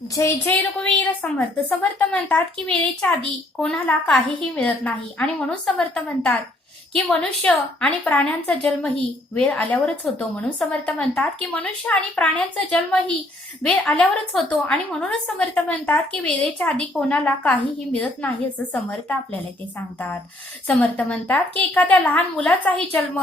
जय जय रघुवीर समर्थ. समर्थ म्हणतात की वेळेच्या आधी कोणाला काहीही मिळत नाही आणि म्हणून समर्थ म्हणतात की मनुष्य आणि प्राण्यांचा जन्मही वेळ आल्यावरच होतो. म्हणून समर्थ म्हणतात की मनुष्य आणि प्राण्यांचा जन्मही वेळ आल्यावरच होतो आणि म्हणूनच समर्थ म्हणतात की वेळेच्या आधी कोणाला काहीही मिळत नाही असं समर्थ आपल्याला ते सांगतात. समर्थ म्हणतात की एखाद्या लहान मुलाचाही जन्म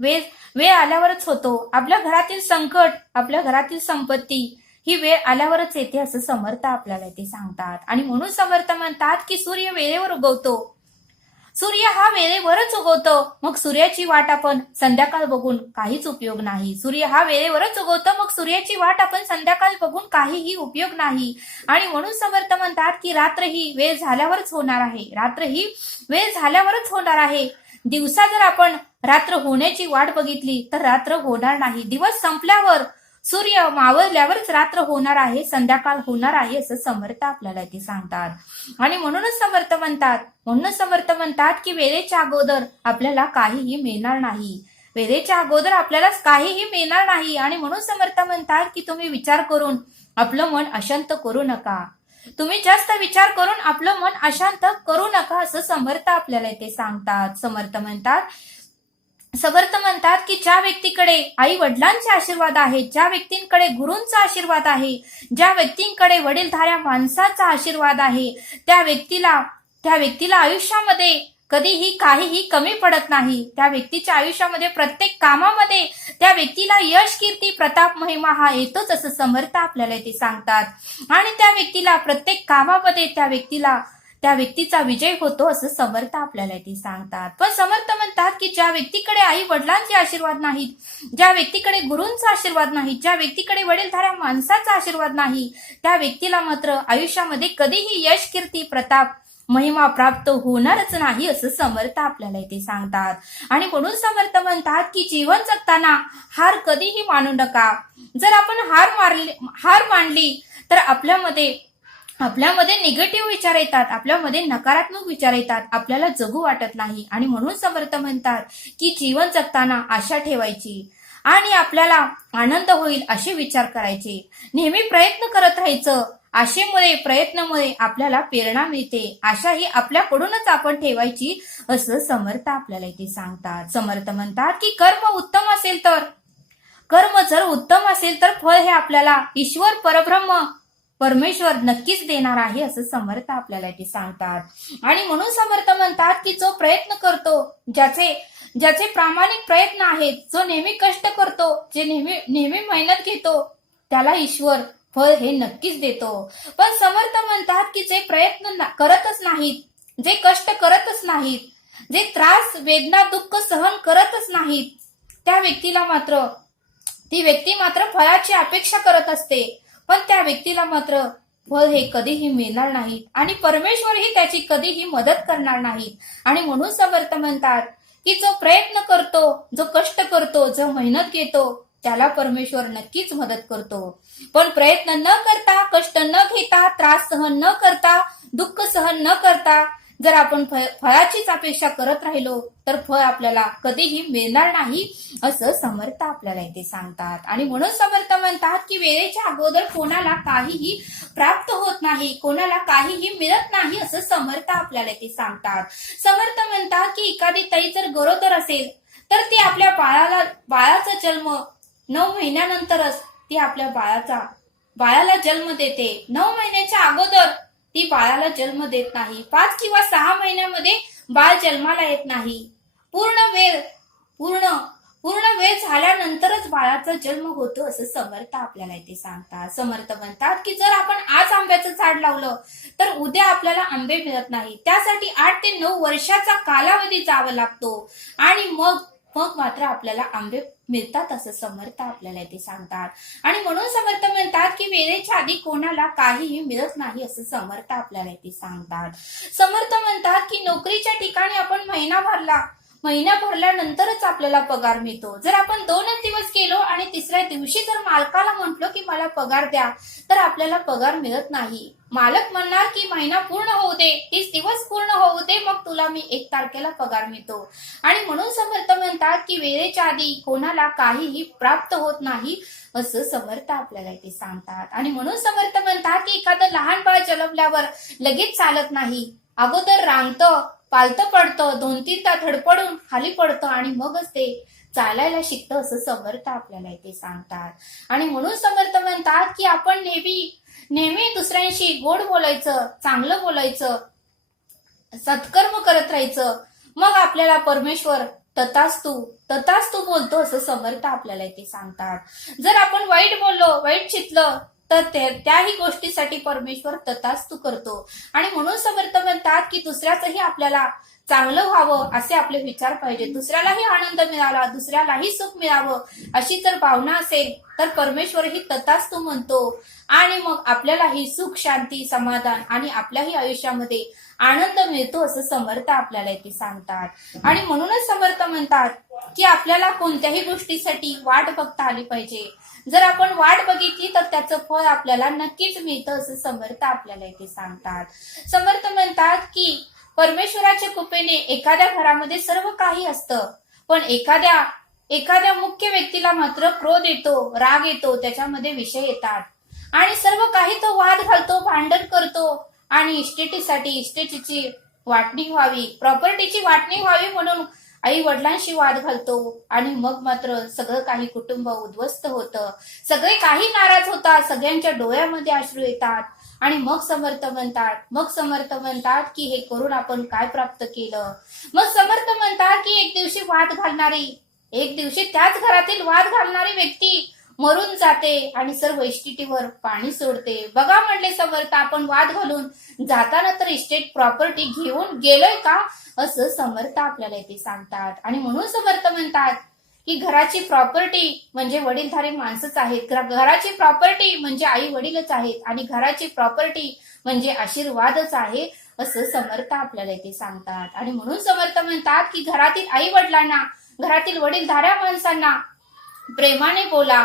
वेळ वेळ आल्यावरच होतो. आपल्या घरातील संकट, आपल्या घरातील संपत्ती ही वेळ आल्यावरच येते असं समर्थ आपल्याला ते सांगतात. आणि म्हणून समर्थ म्हणतात की सूर्य वेळेवर उगवतो. सूर्य हा वेळेवरच उगवतो. मग सूर्याची वाट आपण संध्याकाळ बघून काहीच उपयोग नाही. सूर्य हा वेळेवरच उगवतो, मग सूर्याची वाट आपण संध्याकाळ बघून काहीही उपयोग नाही. आणि म्हणून समर्थ म्हणतात की रात्र ही वेळ झाल्यावरच होणार आहे. रात्र ही वेळ झाल्यावरच होणार आहे. दिवसा जर आपण रात्र होण्याची वाट बघितली तर रात्र होणार नाही. दिवस संपल्यावर, सूर्य मावळल्यावरच रात्र होणार आहे, संध्याकाळ होणार आहे असं समर्थ आपल्याला ते सांगतात. आणि म्हणूनच समर्थ म्हणतात की वेळेच्या अगोदर आपल्याला काहीही मिळणार नाही. वेळेच्या अगोदर आपल्याला काहीही मिळणार नाही. आणि म्हणून समर्थ म्हणतात की तुम्ही विचार करून आपलं मन अशांत करू नका. तुम्ही जास्त विचार करून आपलं मन अशांत करू नका असं समर्थ आपल्याला ते सांगतात. समर्थ म्हणतात की ज्या व्यक्तीकडे आई वडिलांचे आशीर्वाद आहे, ज्या व्यक्तींकडे गुरूंचा आशीर्वाद आहे, ज्या व्यक्तींकडे वडीलधाऱ्या माणसाचा आशीर्वाद आहे, त्या व्यक्तीला आयुष्यामध्ये कधीही काहीही कमी पडत नाही. त्या व्यक्तीच्या आयुष्यामध्ये प्रत्येक कामामध्ये त्या व्यक्तीला यश, कीर्ती, प्रताप, महिमा हा येतोच असं समर्थ आपल्याला ते सांगतात. आणि त्या व्यक्तीला प्रत्येक कामामध्ये त्या व्यक्तीचा विजय होतो असं समर्थ आपल्याला ते सांगतात. पण समर्थ म्हणतात की ज्या व्यक्तीकडे आई वडिलांचे आशीर्वाद नाहीत, ज्या व्यक्तीकडे गुरूंचा आशीर्वाद नाही, ज्या व्यक्तीकडे वडीलधाऱ्या माणसाचा आशीर्वाद नाही, त्या व्यक्तीला मात्र आयुष्यामध्ये कधीही यश, कीर्ती, प्रताप, महिमा प्राप्त होणारच नाही असं समर्थ आपल्याला ते सांगतात. आणि म्हणून समर्थ म्हणतात की जीवन जगताना हार कधीही मानू नका. जर आपण हार मानली तर आपल्यामध्ये निगेटिव्ह विचार येतात, आपल्यामध्ये नकारात्मक विचार येतात, आपल्याला जगू वाटत नाही. आणि म्हणून समर्थ म्हणतात की जीवन जगताना आशा ठेवायची आणि आपल्याला आनंद होईल असे विचार करायचे. नेहमी प्रयत्न करत राहायचं. प्रयत्नामुळे आपल्याला प्रेरणा मिळते. आशा ही आपल्याकडूनच आपण ठेवायची असं समर्थ आपल्याला इथे सांगतात. समर्थ म्हणतात की कर्म जर उत्तम असेल तर फळ हे आपल्याला ईश्वर, परब्रह्म, परमेश्वर नक्कीच देणार आहे असं समर्थ आपल्याला ते सांगतात. आणि म्हणून समर्थ म्हणतात की जो प्रयत्न करतो, ज्याचे प्रामाणिक प्रयत्न आहेत, जो नेहमी कष्ट करतो, जे नेहमी मेहनत घेतो, त्याला ईश्वर फळ हे नक्कीच देतो. पण समर्थ म्हणतात की जे प्रयत्न करतच नाहीत, जे कष्ट करतच नाहीत, जे त्रास, वेदना, दुःख सहन करतच नाहीत, ती व्यक्ती मात्र फळाची अपेक्षा करत असते. पण त्या व्यक्तीला मात्र फळ हे कधीही मिळणार नाही आणि परमेश्वरही त्याची कधीही मदत करणार नाहीत. आणि म्हणून समर्थ म्हणतात की जो प्रयत्न करतो, जो कष्ट करतो, जो मेहनत घेतो, त्याला परमेश्वर नक्कीच मदत करतो. पण प्रयत्न न करता, कष्ट न घेता, त्रास सहन न करता, दुःख सहन न करता जर आपण फळाचीच अपेक्षा करत राहिलो तर फळ आपल्याला कधीही मिळणार नाही असं समर्थ आपल्याला इथे सांगतात. आणि म्हणून समर्थ म्हणतात की वेळेच्या अगोदर कोणाला काहीही प्राप्त होत नाही, कोणाला काहीही मिळत नाही असं समर्थ आपल्याला इथे सांगतात. समर्थ म्हणतात की एखादी ताई जर गरोदर असेल तर ती आपल्या बाळाचा जन्म 9 महिन्यानंतरच ती आपल्या बाळाला जन्म देते. 9 महिन्याच्या अगोदर ती बाळाला जन्म देत नाही. 5 किंवा 6 महिन्यामध्ये बाळ जन्माला येत नाही. पूर्ण वेळ झाल्यानंतरच बाळाचा जन्म होतो असं समर्थ आपल्याला इथे सांगतात. समर्थ म्हणतात की जर आपण आज आंब्याचं झाड लावलं तर उद्या आपल्याला आंबे मिळत नाही. त्यासाठी 8 ते 9 वर्षाचा कालावधी जावा लागतो आणि मग मात्र आपल्याला आंबे मिळतात असं समर्थ आपल्याला ते सांगतात. आणि म्हणून समर्थ म्हणतात की वेळेच्या आधी कोणाला काहीही मिळत नाही असं समर्थ आपल्याला ते सांगतात. समर्थ म्हणतात की नोकरीच्या ठिकाणी आपण महिना भरल्यानंतरच आपल्याला पगार मिळतो. जर आपण 2च दिवस गेलो आणि तिसऱ्या दिवशी जर मालकाला म्हटलो की मला पगार द्या, तर आपल्याला पगार मिळत नाही. मालक म्हणणार की महिना पूर्ण होऊ दे, 30 दिवस पूर्ण होऊ दे, मग तुला मी 1 तारखेला पगार मिळतो. आणि म्हणून समर्थ म्हणतात की वेळेच्या आधी कोणाला काहीही प्राप्त होत नाही, असं समर्थ आपल्याला इथे सांगतात. आणि म्हणून समर्थ म्हणतात की एखादं लहान बाळ जन्मल्यावर लगेच चालत नाही. अगोदर रांगतं, पालतं पडतं, 2-3दा धडपडून खाली पडतं आणि मगच ते चालायला शिकतं, असं समर्थ आपल्याला इथे सांगतात. आणि म्हणून समर्थ म्हणतात की आपण नेहमी दुसऱ्यांशी गोड बोलायचं, चांगलं बोलायचं, सत्कर्म करत राहायचं, मग आपल्याला परमेश्वर तथास्तु बोलतो, असं समर्थ आपल्याला इथे सांगतात. जर आपण वाईट बोललो, वाईट चितलं, तर त्याही गोष्टीसाठी परमेश्वर तथास्तु करतो. आणि म्हणून समर्थ म्हणतात की दुसऱ्याचंही आपल्याला चांगलं व्हावं असे आपले विचार पाहिजे. दुसऱ्यालाही आनंद मिळावा, दुसऱ्यालाही सुख मिळावं अशी जर भावना असेल तर परमेश्वरही तथास्तु म्हणतो. आणि मग आपल्यालाही सुख, शांती, समाधान आणि आपल्याही आयुष्यामध्ये आनंद मिळतो, असं समर्थ आपल्याला इथे सांगतात. आणि म्हणूनच समर्थ म्हणतात की आपल्याला कोणत्याही गोष्टीसाठी वाट बघता आली पाहिजे. जर आपण वाट बघितली तर त्याचं फळ आपल्याला नक्कीच मिळतं, असं समर्थ आपल्याला इथे सांगतात. समर्थ म्हणतात की परमेश्वराच्या कृपेने एखाद्या घरामध्ये सर्व काही असतं, पण एखाद्या मुख्य व्यक्तीला मात्र क्रोध येतो, राग येतो, त्याच्यामध्ये विषय येतात आणि सर्व काही तो वाद घालतो, भांडण करतो आणि इस्टेटीची वाटणी व्हावी, प्रॉपर्टीची वाटणी व्हावी म्हणून आई वडिलांशी वाद घालतो आणि मग मात्र सगळं काही कुटुंब उद्ध्वस्त होतं, सगळे काही नाराज होतात, सगळ्यांच्या डोळ्यामध्ये अश्रू येतात. आणि मग समर्थ म्हणतात की हे करून आपण काय प्राप्त केलं. मग समर्थ म्हणतात की एक दिवशी त्याच घरातील वाद घालणारी व्यक्ती मरून जाते आणि सर्व इस्टेटीवर पाणी सोडते. बघा म्हणले समर्थ, आपण वाद घालून जाताना तर इस्टेट प्रॉपर्टी घेऊन गेलोय का, असं समर्थ आपल्याला इथे सांगतात. आणि म्हणून समर्थ म्हणतात की घराची प्रॉपर्टी म्हणजे वडीलधारी माणसंच आहेत, घराची प्रॉपर्टी म्हणजे आई वडीलच आहेत आणि घराची प्रॉपर्टी म्हणजे आशीर्वादच आहे, असं समर्थ आपल्याला इथे सांगतात. आणि म्हणून समर्थ म्हणतात की घरातील आई वडिलांना, घरातील वडीलधाऱ्या माणसांना प्रेमाने बोला,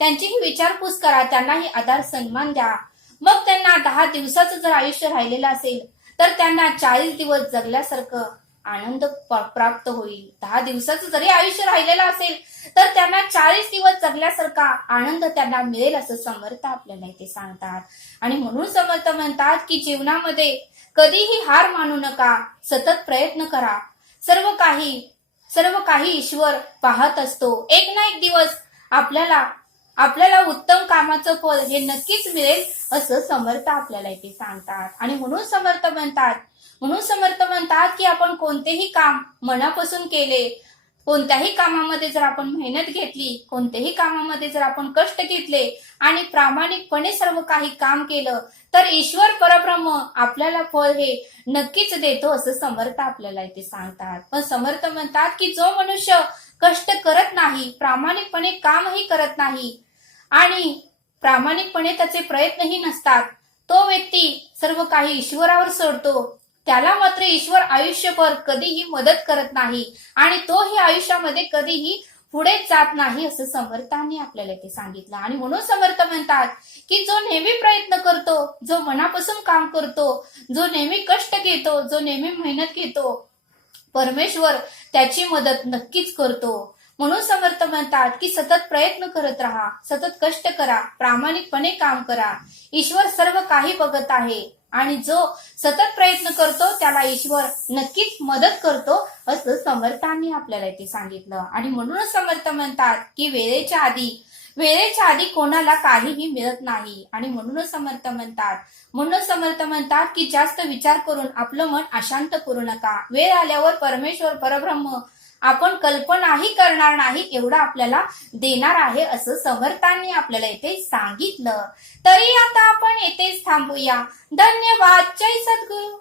त्यांचीही विचारपूस करा, त्यांनाही आदर सन्मान द्या. मग त्यांना 10 दिवसाचं जर आयुष्य राहिलेलं असेल तर त्यांना 40 दिवस जगल्यासारखं आनंद प्राप्त होईल. 10 दिवसाचं जरी आयुष्य राहिलेलं असेल तर त्यांना 40 दिवस जगल्यासारखा आनंद त्यांना मिळेल, असं समर्थ आपल्याला इथे सांगतात. आणि म्हणून समर्थ म्हणतात की जीवनामध्ये कधीही हार मानू नका, सतत प्रयत्न करा. सर्व काही ईश्वर पाहत असतो. एक ना एक दिवस आपल्याला उत्तम कामाचं फळ हे नक्कीच मिळेल, असं समर्थ आपल्याला इथे सांगतात. आणि म्हणून समर्थ म्हणतात की आपण कोणतेही काम मनापासून केले, कोणत्याही कामामध्ये जर आपण मेहनत घेतली, कोणत्याही कामामध्ये जर आपण कष्ट घेतले आणि प्रामाणिकपणे सर्व काही काम केलं तर ईश्वर परब्रह्म आपल्याला फळ हे नक्कीच देतो, असं समर्थ आपल्याला इथे सांगतात. पण समर्थ म्हणतात की जो मनुष्य कष्ट करत नाही, प्रामाणिकपणे कामही करत नाही आणि प्रामाणिकपणे त्याचे प्रयत्नही नसतात, तो व्यक्ती सर्व काही ईश्वरावर सोडतो. त्याला मात्र ईश्वर आयुष्यभर कधीही मदत करत नाही आणि तोही आयुष्यामध्ये कधीही पुढे जात नाही, असं समर्थांनी आपल्याला ते सांगितलं. आणि म्हणून समर्थ म्हणतात की जो नेहमी प्रयत्न करतो, जो मनापासून काम करतो, जो नेहमी कष्ट घेतो, जो नेहमी मेहनत घेतो, परमेश्वर त्याची मदत नक्कीच करतो. म्हणून समर्थ म्हणतात की सतत प्रयत्न करत राहा, सतत कष्ट करा, प्रामाणिकपणे काम करा. ईश्वर सर्व काही बघत आहे आणि जो सतत प्रयत्न करतो त्याला ईश्वर नक्कीच मदत करतो, असं समर्थांनी आपल्याला इथे सांगितलं. आणि म्हणूनच समर्थ म्हणतात की वेळेच्या आधी कोणाला काहीही मिळत नाही. आणि म्हणूनच समर्थ म्हणतात की जास्त विचार करून आपलं मन अशांत करू नका. वेळ आल्यावर परमेश्वर परब्रह्म आपण कल्पनाही करणार नाही एवढा आपल्याला देणार आहे, असं समर्थांनी आपल्याला इथे सांगितलं. तरी आता आपण येथेच थांबूया. धन्यवाद. जय सद्गुरू.